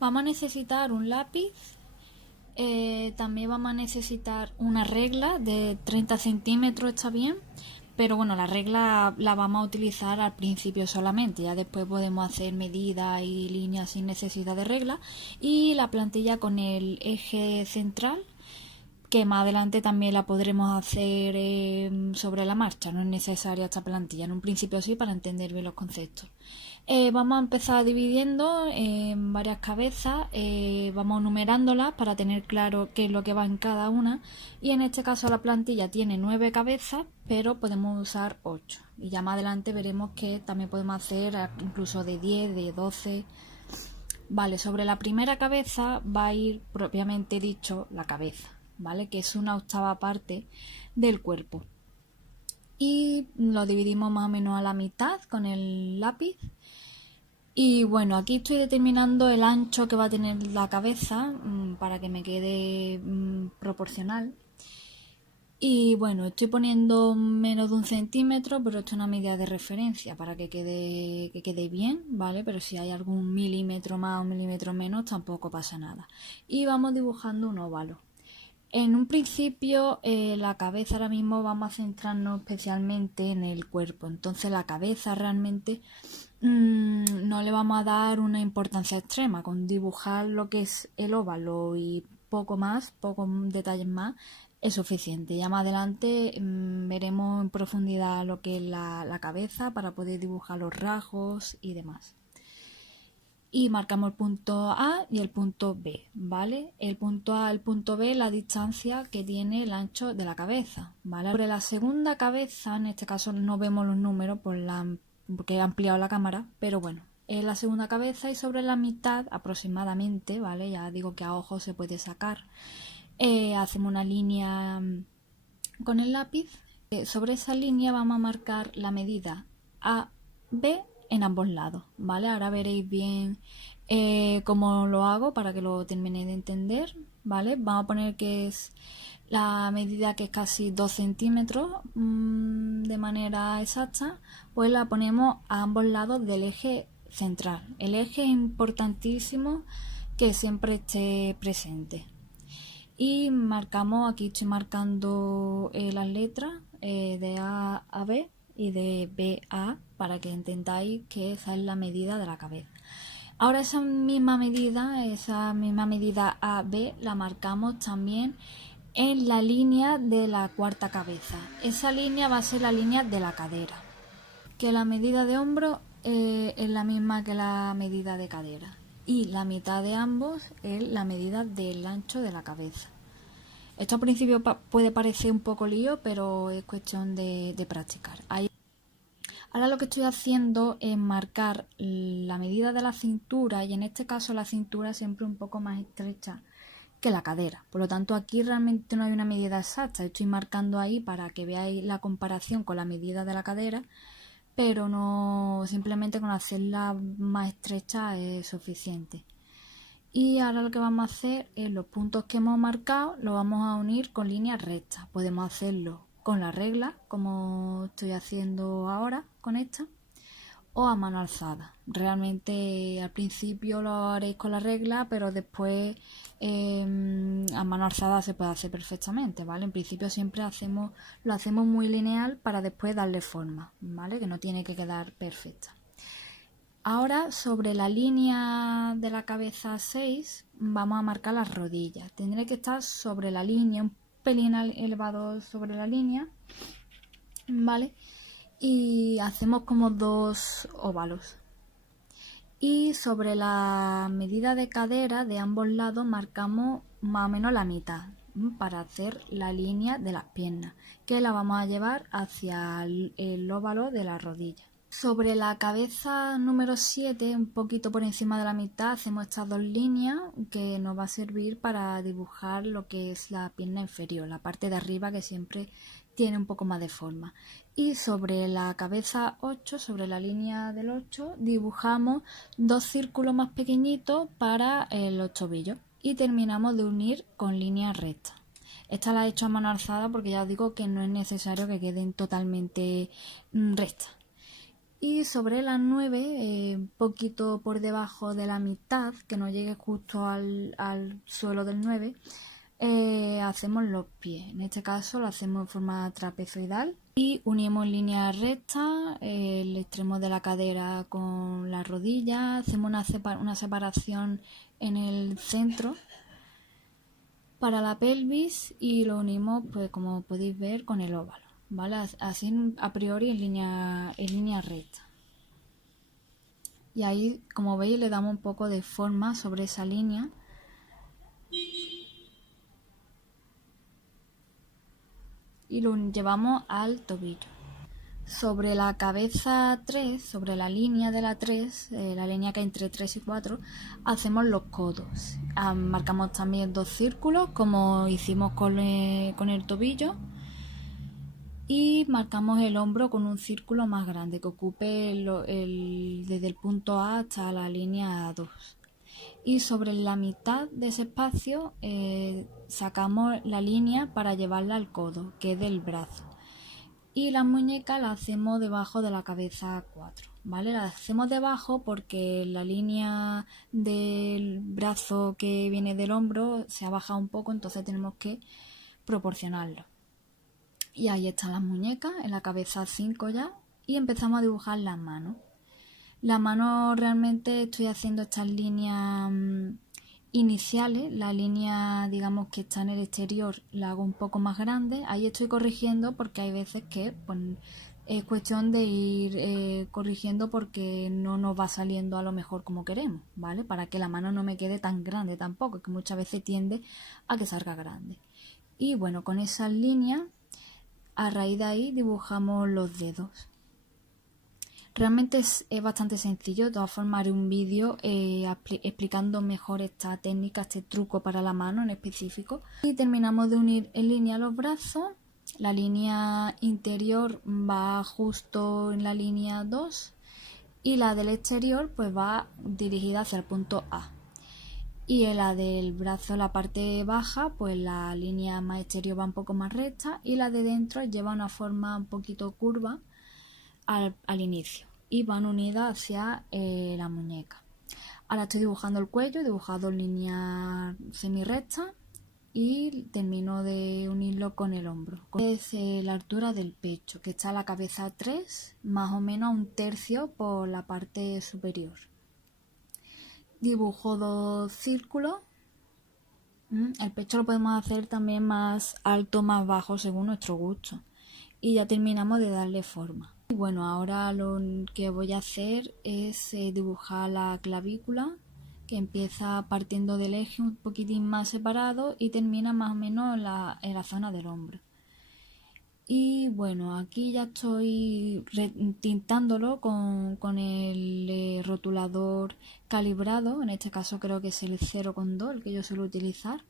Vamos a necesitar un lápiz, también vamos a necesitar una regla de 30 centímetros, está bien, pero bueno, la regla la vamos a utilizar al principio solamente, ya después podemos hacer medidas y líneas sin necesidad de regla, y la plantilla con el eje central, que más adelante también la podremos hacer sobre la marcha, no es necesaria esta plantilla, en un principio sí, para entender bien los conceptos. Vamos a empezar dividiendo en varias cabezas, vamos numerándolas para tener claro qué es lo que va en cada una, y en este caso la plantilla tiene 9 cabezas, pero podemos usar 8, y ya más adelante veremos que también podemos hacer incluso de 10, de 12. Vale, sobre la primera cabeza va a ir propiamente dicho la cabeza, ¿vale? Que es una octava parte del cuerpo. Y lo dividimos más o menos a la mitad con el lápiz. Y bueno, aquí estoy determinando el ancho que va a tener la cabeza para que me quede proporcional. Y bueno, estoy poniendo menos de 1 centímetro, pero esto es una medida de referencia para que quede bien, ¿vale? Pero si hay algún milímetro más o milímetro menos, tampoco pasa nada. Y vamos dibujando un óvalo. En un principio, la cabeza ahora mismo vamos a centrarnos especialmente en el cuerpo. Entonces la cabeza realmente no le vamos a dar una importancia extrema. Con dibujar lo que es el óvalo y poco más, pocos detalles más, es suficiente. Ya más adelante veremos en profundidad lo que es la cabeza para poder dibujar los rasgos y demás. Y marcamos el punto A y el punto B, ¿vale? El punto A y el punto B, la distancia que tiene el ancho de la cabeza, ¿vale? Sobre la segunda cabeza, en este caso no vemos los números porque he ampliado la cámara, pero bueno, es la segunda cabeza, y sobre la mitad aproximadamente, ¿vale? Ya digo que a ojo se puede sacar. Hacemos una línea con el lápiz. Sobre esa línea vamos a marcar la medida AB en ambos lados, ¿vale? Ahora veréis bien cómo lo hago para que lo terminéis de entender, ¿vale? Vamos a poner que es la medida, que es casi 2 centímetros de manera exacta, pues la ponemos a ambos lados del eje central. El eje es importantísimo que siempre esté presente. Y marcamos, aquí estoy marcando las letras de A a B y de B a A, para que entendáis que esa es la medida de la cabeza. Ahora esa misma medida AB la marcamos también en la línea de la cuarta cabeza. Esa línea va a ser la línea de la cadera, que la medida de hombro es la misma que la medida de cadera, y la mitad de ambos es la medida del ancho de la cabeza. Esto al principio puede parecer un poco lío, pero es cuestión de practicar. Ahora lo que estoy haciendo es marcar la medida de la cintura, y en este caso la cintura siempre un poco más estrecha que la cadera. Por lo tanto, aquí realmente no hay una medida exacta. Estoy marcando ahí para que veáis la comparación con la medida de la cadera, pero no, simplemente con hacerla más estrecha es suficiente. Y ahora lo que vamos a hacer es los puntos que hemos marcado los vamos a unir con líneas rectas. Podemos hacerlo con la regla, como estoy haciendo ahora con esta, o a mano alzada. Realmente al principio lo haréis con la regla, pero después a mano alzada se puede hacer perfectamente, ¿vale? En principio siempre lo hacemos muy lineal para después darle forma, ¿vale? Que no tiene que quedar perfecta. Ahora, sobre la línea de la cabeza 6, vamos a marcar las rodillas. Tendré que estar sobre la línea, un pelín elevado sobre la línea, ¿vale? Y hacemos como 2 óvalos. Y sobre la medida de cadera de ambos lados marcamos más o menos la mitad, para hacer la línea de las piernas, que la vamos a llevar hacia el óvalo de la rodilla. Sobre la cabeza número 7, un poquito por encima de la mitad, hacemos estas 2 líneas que nos va a servir para dibujar lo que es la pierna inferior, la parte de arriba, que siempre tiene un poco más de forma. Y sobre la cabeza 8, sobre la línea del 8, dibujamos 2 círculos más pequeñitos para los tobillos, y terminamos de unir con líneas rectas. Esta la he hecho a mano alzada porque ya os digo que no es necesario que queden totalmente rectas. Y sobre las 9, un poquito por debajo de la mitad, que no llegue justo al suelo del 9, hacemos los pies. En este caso lo hacemos en forma trapezoidal y unimos en línea recta el extremo de la cadera con la rodilla, hacemos una separación en el centro para la pelvis y lo unimos, pues como podéis ver, con el óvalo, ¿vale? Así a priori en línea recta. Y ahí, como veis, le damos un poco de forma sobre esa línea. Y lo llevamos al tobillo. Sobre la cabeza 3, sobre la línea de la 3, la línea que hay entre 3 y 4, hacemos los codos. Marcamos también 2 círculos, como hicimos con el tobillo. Y marcamos el hombro con un círculo más grande que ocupe desde el punto A hasta la línea 2. Y sobre la mitad de ese espacio sacamos la línea para llevarla al codo, que es del brazo. Y la muñeca la hacemos debajo de la cabeza 4, ¿vale? La hacemos debajo porque la línea del brazo que viene del hombro se ha bajado un poco, entonces tenemos que proporcionarlo. Y ahí están las muñecas, en la cabeza 5 ya, y empezamos a dibujar las manos. La mano realmente estoy haciendo estas líneas iniciales, la línea digamos que está en el exterior la hago un poco más grande, ahí estoy corrigiendo porque hay veces que pues, es cuestión de ir corrigiendo porque no nos va saliendo a lo mejor como queremos, ¿vale? Para que la mano no me quede tan grande tampoco, que muchas veces tiende a que salga grande. Y bueno, con esas líneas, a raíz de ahí dibujamos los dedos. Realmente es bastante sencillo, de todas formas haré un vídeo explicando mejor esta técnica, este truco para la mano en específico. Y terminamos de unir en línea los brazos, la línea interior va justo en la línea 2 y la del exterior pues va dirigida hacia el punto A. Y en la del brazo, la parte baja, pues la línea más exterior va un poco más recta y la de dentro lleva una forma un poquito curva al inicio y van unidas hacia la muñeca. Ahora estoy dibujando el cuello, he dibujado línea semi-recta y termino de unirlo con el hombro. Es la altura del pecho, que está a la cabeza 3, más o menos un tercio por la parte superior. Dibujo 2 círculos. El pecho lo podemos hacer también más alto, más bajo, según nuestro gusto. Y ya terminamos de darle forma. Y bueno, ahora lo que voy a hacer es dibujar la clavícula, que empieza partiendo del eje un poquitín más separado y termina más o menos en la zona del hombro. Y bueno, aquí ya estoy tintándolo con el rotulador calibrado, en este caso creo que es el 0,2 el que yo suelo utilizar.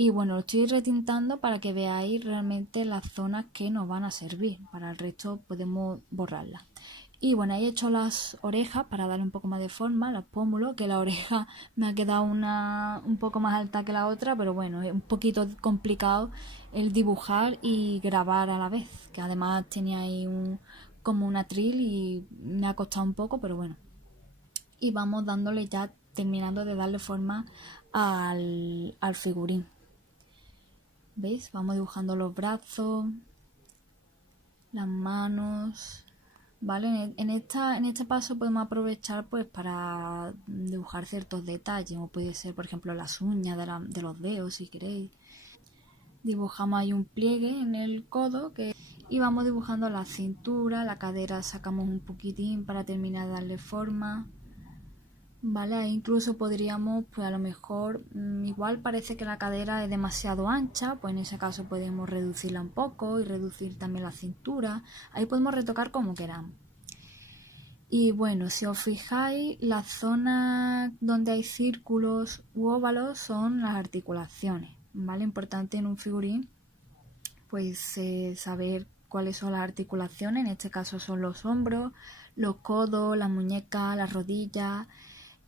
Y bueno, lo estoy retintando para que veáis realmente las zonas que nos van a servir. Para el resto podemos borrarlas. Y bueno, ahí he hecho las orejas para darle un poco más de forma, los pómulos, que la oreja me ha quedado un poco más alta que la otra, pero bueno, es un poquito complicado el dibujar y grabar a la vez, que además tenía ahí como un atril y me ha costado un poco, pero bueno. Y vamos dándole ya, terminando de darle forma al figurín. ¿Veis? Vamos dibujando los brazos, las manos, ¿vale? En este paso podemos aprovechar pues para dibujar ciertos detalles, o puede ser por ejemplo las uñas de los dedos si queréis. Dibujamos ahí un pliegue en el codo y vamos dibujando la cintura, la cadera sacamos un poquitín para terminar de darle forma. Vale, incluso podríamos, pues a lo mejor, igual parece que la cadera es demasiado ancha, pues en ese caso podemos reducirla un poco y reducir también la cintura. Ahí podemos retocar como queramos. Y bueno, si os fijáis, las zonas donde hay círculos u óvalos son las articulaciones, ¿vale? Importante en un figurín, pues saber cuáles son las articulaciones, en este caso son los hombros, los codos, las muñecas, las rodillas,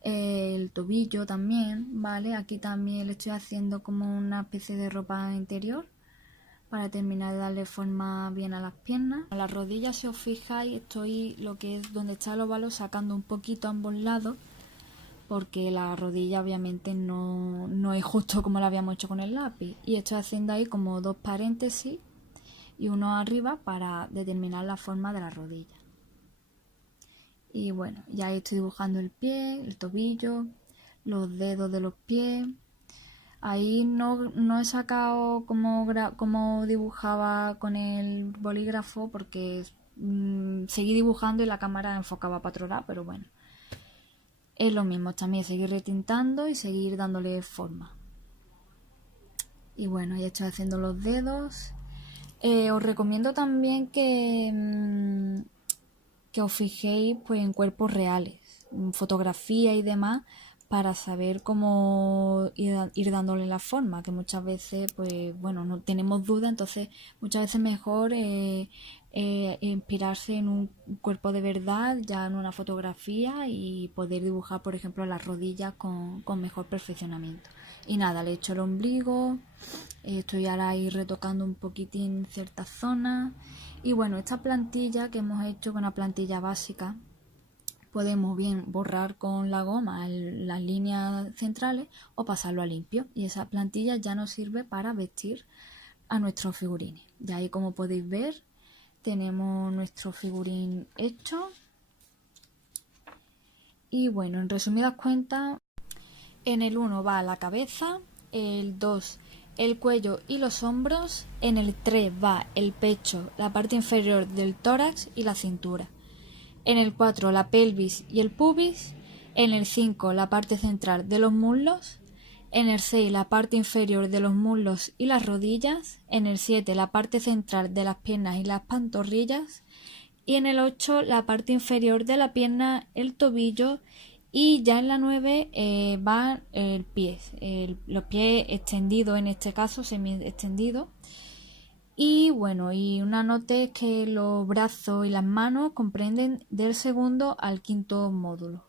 el tobillo también, ¿vale? Aquí también le estoy haciendo como una especie de ropa interior, para terminar de darle forma bien a las piernas. A las rodillas, si os fijáis, estoy lo que es donde está el óvalo sacando un poquito a ambos lados, porque la rodilla obviamente no es justo como lo habíamos hecho con el lápiz, y estoy haciendo ahí como 2 paréntesis y uno arriba para determinar la forma de la rodilla. Y bueno, ya ahí estoy dibujando el pie, el tobillo, los dedos de los pies. Ahí no he sacado como dibujaba con el bolígrafo, porque seguí dibujando y la cámara enfocaba para otro lado, pero bueno. Es lo mismo, también seguir retintando y seguir dándole forma. Y bueno, ya estoy haciendo los dedos. Os recomiendo también que os fijéis pues en cuerpos reales, fotografía y demás, para saber cómo ir dándole la forma, que muchas veces pues bueno, no tenemos duda, entonces muchas veces mejor inspirarse en un cuerpo de verdad, ya en una fotografía, y poder dibujar por ejemplo las rodillas con mejor perfeccionamiento. Y nada, le he hecho el ombligo, estoy ahora ahí retocando un poquitín ciertas zonas. Y bueno, esta plantilla que hemos hecho, con una plantilla básica, podemos bien borrar con la goma las líneas centrales o pasarlo a limpio, y esa plantilla ya nos sirve para vestir a nuestros figurines. Y ahí, como podéis ver, tenemos nuestro figurín hecho. Y bueno, en resumidas cuentas, en el 1 va la cabeza, el 2 el cuello y los hombros, en el 3 va el pecho, la parte inferior del tórax y la cintura, en el 4 la pelvis y el pubis, en el 5 la parte central de los muslos, en el 6 la parte inferior de los muslos y las rodillas, en el 7 la parte central de las piernas y las pantorrillas, y en el 8 la parte inferior de la pierna, el tobillo, y ya en la 9 va el pie, los pies extendidos, en este caso semi extendidos. Y bueno, y una nota es que los brazos y las manos comprenden del 2.º al 5.º módulo.